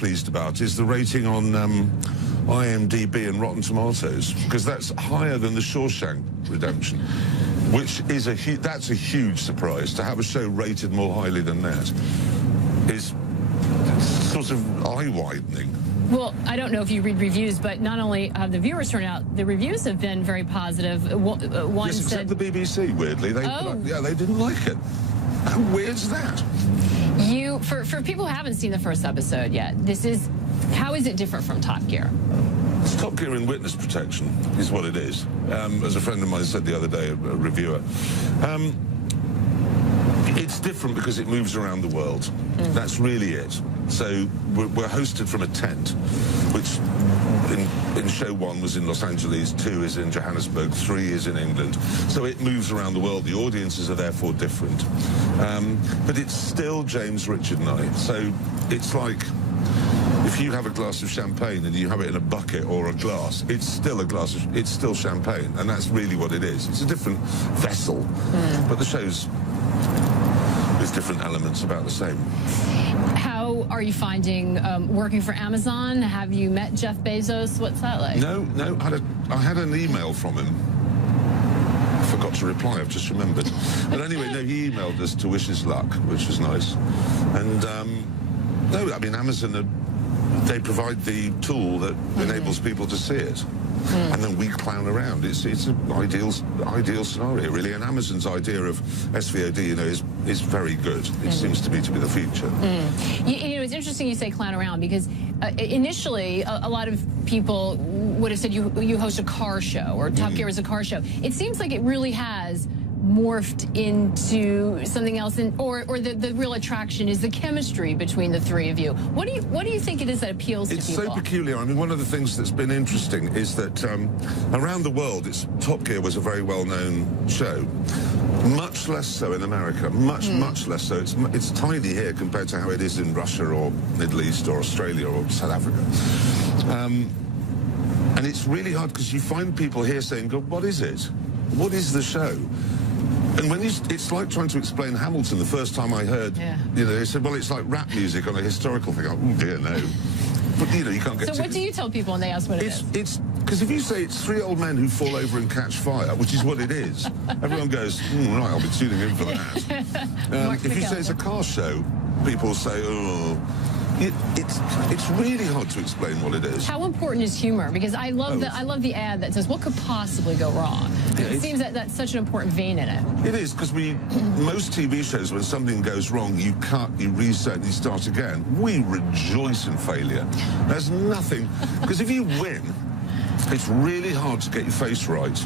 pleased about is the rating on IMDb and Rotten Tomatoes, because that's higher than The Shawshank Redemption, which is that's a huge surprise. To have a show rated more highly than that is sort of eye-widening. Well, I don't know if you read reviews, but not only have the viewers turned out, the reviews have been very positive. One yes, said, except the BBC, weirdly. They didn't like it. How weird's that? For people who haven't seen the first episode yet, how is it different from Top Gear? It's Top Gear in witness protection, is what it is. As a friend of mine said the other day, a reviewer. It's different because it moves around the world. That's really it. So we're hosted from a tent, which in show 1 was in Los Angeles, 2 is in Johannesburg, 3 is in England. So it moves around the world. The audiences are therefore different. But it's still James, Richard and I. So it's like if you have a glass of champagne and you have it in a bucket or a glass, it's still it's still champagne. And that's really what it is. It's a different vessel. But the show's there's different elements about the same. How are you finding working for Amazon? Have you met Jeff Bezos? What's that like? No. I had an email from him. I forgot to reply, I've just remembered. But anyway, no, he emailed us to wish us luck, which was nice. And no, I mean, Amazon, they provide the tool that enables people to see it. And then we clown around. It's an ideal scenario, really. And Amazon's idea of SVOD, you know, is very good. It seems to me to be the future. You know, it's interesting you say clown around, because initially a lot of people would have said you host a car show, or Top Gear is a car show. It seems like it really has morphed into something else, or the real attraction is the chemistry between the three of you. What do you think it is that appeals to people? It's so peculiar. I mean, one of the things that's been interesting is that around the world, Top Gear was a very well-known show. Much less so in America. Much less so. It's tiny here compared to how it is in Russia or Middle East or Australia or South Africa. And it's really hard because you find people here saying, "God, what is it? What is the show?" And when it's like trying to explain Hamilton. The first time I heard, you know, they said, "Well, it's like rap music on a historical thing." Oh dear, no. But you know, you can't get. So what do you tell people when they ask what it is? It's because if you say it's 3 old men who fall over and catch fire, which is what it is, everyone goes, right, I'll be tuning in for that. If you say it's a car show, people say, oh. It's really hard to explain what it is. How important is humor? Because I love the ad that says, "What could possibly go wrong?" It seems that that's such an important vein in it. It is, because most TV shows, when something goes wrong, you cut, you reset, and you start again. We rejoice in failure. There's nothing, because if you win, it's really hard to get your face right.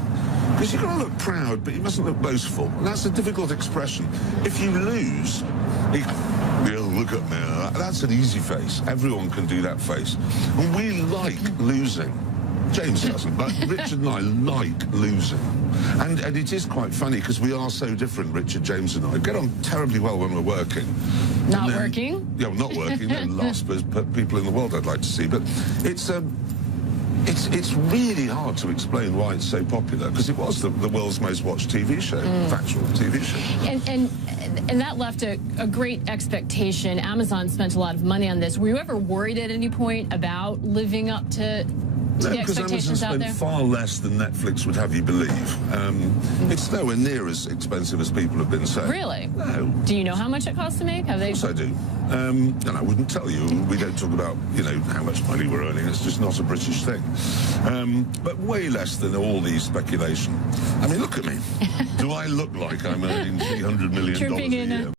Because you've got to look proud, but you mustn't look boastful. And that's a difficult expression. If you lose, look at me. That's an easy face. Everyone can do that face. And we like losing. James doesn't, but Richard and I like losing. And it is quite funny, because we are so different, Richard, James and I. Get on terribly well when we're working. Not working? Yeah, well, not working. They're the last people in the world I'd like to see. But it's really hard to explain why it's so popular, because it was the world's most watched TV show, factual TV show. And that left a great expectation. Amazon spent a lot of money on this. Were you ever worried at any point about living up to the expectations out there? Amazon spent far less than Netflix would have you believe. It's nowhere near as expensive as people have been saying. Really? No. Do you know how much it costs to make? Of course I do. And I wouldn't tell you. We don't talk about, you know, how much money we're earning. It's just not a British thing. But way less than all the speculation. I mean, look at me. Do I look like I'm earning $300 million a year?